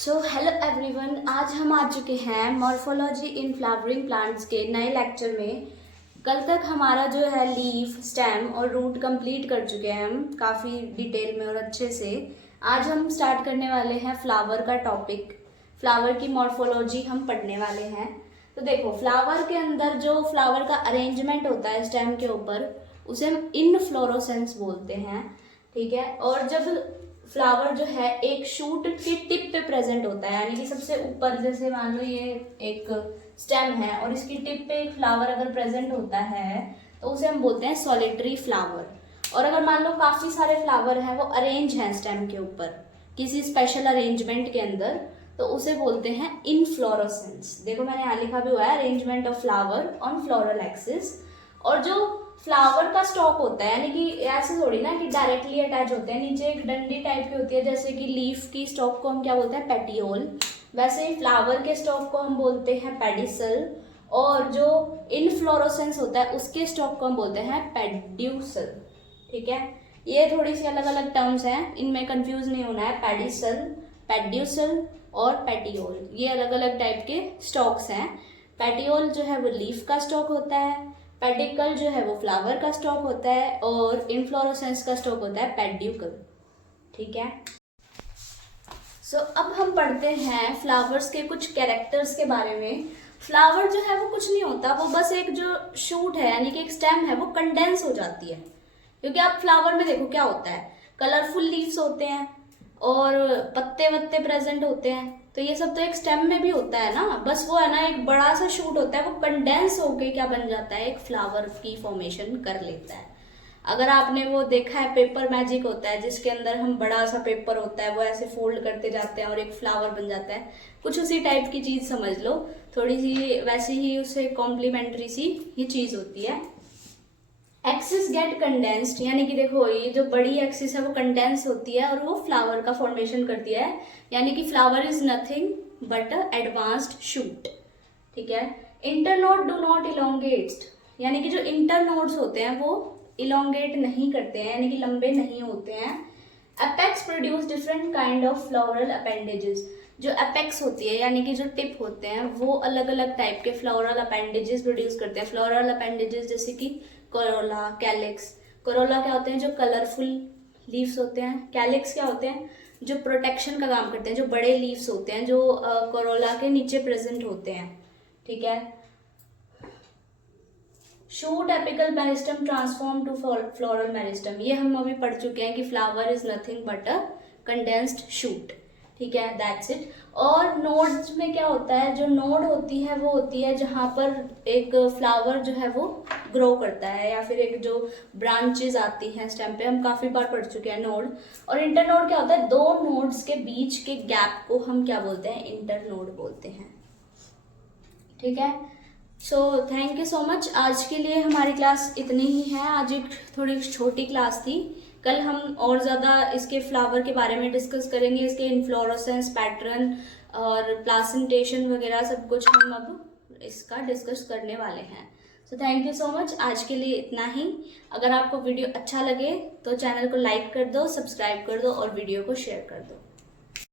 So hello everyone, आज हम आ चुके हैं मॉर्फोलॉजी इन फ्लावरिंग प्लांट्स के नए लेक्चर में। कल तक हमारा जो है लीफ, स्टेम और रूट कंप्लीट कर चुके हैं हम काफ़ी डिटेल में और अच्छे से। आज हम स्टार्ट करने वाले हैं फ्लावर का टॉपिक। फ्लावर की मॉर्फोलॉजी हम पढ़ने वाले हैं। तो देखो, फ्लावर के अंदर जो फ्लावर का अरेंजमेंट होता है स्टेम के ऊपर, उसे हम इनफ्लोरोसेंस बोलते हैं। ठीक है। और जब फ्लावर जो है एक शूट की टिप पे प्रेजेंट होता है, यानी कि सबसे ऊपर, जैसे मान लो ये एक स्टेम है और इसकी टिप पे एक फ्लावर अगर प्रेजेंट होता है तो उसे हम बोलते हैं सॉलिटरी फ्लावर। और अगर मान लो काफी सारे फ्लावर हैं वो अरेंज हैं स्टेम के ऊपर किसी स्पेशल अरेंजमेंट के अंदर, तो उसे बोलते हैं इनफ्लोरोसेंस। देखो मैंने यहाँ लिखा भी हुआ है, arrangement of flower on floral axis. और जो फ्लावर का स्टॉक होता है, यानी कि ऐसे थोड़ी ना कि डायरेक्टली अटैच होते हैं, नीचे एक डंडी टाइप की होती है, जैसे कि लीफ की स्टॉक को हम क्या बोलते हैं, पेटियोल। वैसे ही फ्लावर के स्टॉक को हम बोलते हैं पेडिसल, और जो इनफ्लोरोसेंस होता है उसके स्टॉक को हम बोलते हैं पेड्यूसल। ठीक है। ये थोड़ी सी अलग अलग टर्म्स हैं, इनमें कंफ्यूज नहीं होना है। पेडिसल, पेड्यूसल और पेटियोल, ये अलग अलग टाइप के स्टॉक्स हैं। पेटियोल जो है वो लीफ का स्टॉक होता है, पेडिकल जो है वो फ्लावर का स्टॉक होता है, और इनफ्लोरोसेंस का स्टॉक होता है पेड्यूकल। ठीक है। अब हम पढ़ते हैं फ्लावर्स के कुछ कैरेक्टर्स के बारे में। फ्लावर जो है वो कुछ नहीं होता, वो बस एक जो शूट है यानी कि एक स्टेम है वो कंडेंस हो जाती है। क्योंकि आप फ्लावर में देखो क्या होता है, कलरफुल लीव्स होते हैं और पत्ते वत्ते प्रेजेंट होते हैं, तो ये सब तो एक स्टेम में भी होता है ना। बस वो है ना, एक बड़ा सा शूट होता है, वो कंडेंस होके क्या बन जाता है, एक फ्लावर की फॉर्मेशन कर लेता है। अगर आपने वो देखा है, पेपर मैजिक होता है जिसके अंदर हम बड़ा सा पेपर होता है वो ऐसे फोल्ड करते जाते हैं और एक फ्लावर बन जाता है, कुछ उसी टाइप की चीज समझ लो। थोड़ी सी वैसे ही उससे कॉम्प्लीमेंट्री सी ये चीज होती है। एक्सिस गेट कंडेंस्ड, यानी कि देखो ये जो बड़ी एक्सिस है वो कंडेंस होती है और वो फ्लावर का फॉर्मेशन करती है, यानी कि flower is nothing but a advanced shoot. ठीक है। इंटरनोड डू नॉट इलोंगेट्स, यानी कि जो इंटरनोड्स होते हैं वो इलोंगेट नहीं करते हैं, यानी कि लंबे नहीं होते हैं। Apex produce different kind of floral appendages, जो अपेक्स होती है यानी कि जो टिप होते हैं वो अलग अलग टाइप के फ्लोरल अपेंडेजेस प्रोड्यूस करते हैं। फ्लोरल अपेंडेजेस जैसे कि कोरोला, कैलिक्स। कोरोला क्या होते हैं, जो कलरफुल लीव्स होते हैं। कैलिक्स क्या होते हैं, जो प्रोटेक्शन का काम करते हैं, जो बड़े लीव्स होते हैं जो कोरोला के नीचे प्रेजेंट होते हैं। ठीक है। Shoot apical meristem transform to floral meristem, ये हम अभी पढ़ चुके हैं कि flower is nothing but a condensed shoot. ठीक है, दैट्स इट। और नोड्स में क्या होता है, जो नोड होती है वो होती है जहाँ पर एक फ्लावर जो है वो ग्रो करता है, या फिर एक जो ब्रांचेस आती हैं स्टेम पे, हम काफी बार पढ़ चुके हैं नोड। और इंटरनोड क्या होता है, दो नोड्स के बीच के गैप को हम क्या बोलते हैं, इंटरनोड बोलते हैं। ठीक है। So thank you so much. आज के लिए हमारी क्लास इतनी ही है। आज एक थोड़ी छोटी क्लास थी। कल हम और ज़्यादा इसके फ्लावर के बारे में डिस्कस करेंगे, इसके इन्फ्लोरोसेंस पैटर्न और प्लासेंटेशन वगैरह सब कुछ हम अब इसका डिस्कस करने वाले हैं। So thank you so much. आज के लिए इतना ही। अगर आपको वीडियो अच्छा लगे तो चैनल को लाइक कर दो, सब्सक्राइब कर दो और वीडियो को शेयर कर दो।